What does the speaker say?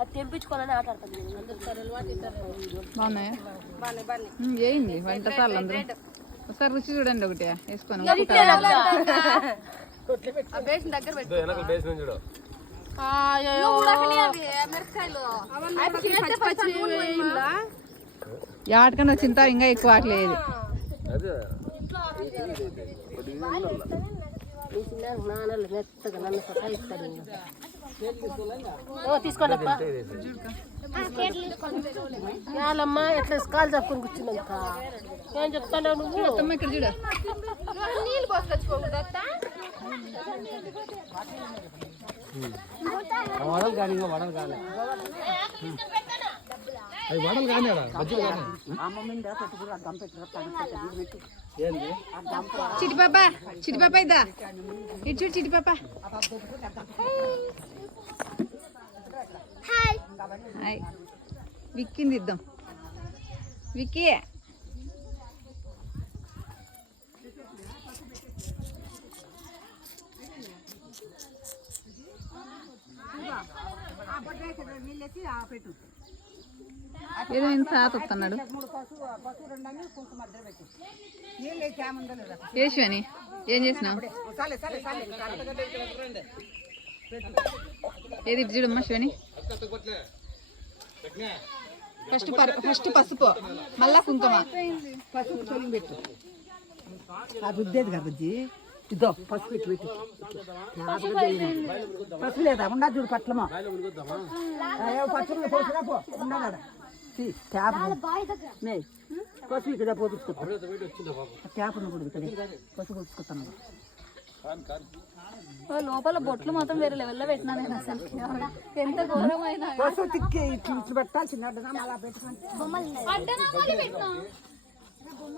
అది తెంపించుకోవాలని ఆట ఆడుతుంది. బాగున్నాయా? ఏంది వంట సార్లు అందరూ ఒకసారి రుచి చూడండి ఒకటి వేసుకొని. ఆటకన్నా చింత ఇంకా ఎక్కువ ఆటలేదు. తీసుకోండి అమ్మా, ఎట్లా కాలు చెప్పుకొని కూర్చున్నాక ఏం చెప్తాను నువ్వు? ఇక్కడ చూడ వడలు కానీ వడలు కానీ అవి వడలు కానీ చిటిపాప చిటిపాప ఇద్దా ఇటు చూడు చిటిపాప. హాయ్ విక్కింది ఇద్దాం. విక్కీ ఏదో ఇంత తాత వస్తున్నాడు. యశ్వని ఏం చేసినావు? ఏది చూడమ్మా శివని. ఫస్ట్ పసుపు మళ్ళా కుంకుమ. పసుపు తొలిగి పెట్టు. అది ఉద్దేది కదా బుజ్జి. ఇద్దో పసుపు పెట్టు పెట్టు. పసుపు లేదా ఉండా చూడు పట్లమా. పసుపు పోసినా ఉండదా ట్యాప్ పసుపు ఇక్కడ పోసుకుంటా. ట్యాప్ను కూడా ఇక్కడ పసుపు పోసుకుంటాను. లోపల బొట్లు మాత్రం వేరే లెవెల్లో పెట్టినా నేను అసలు. ఎంత ఘోరమైన పసుపు తిక్కి ఇట్లు పెట్టాల్సింది. అలా పెట్టుకుంటే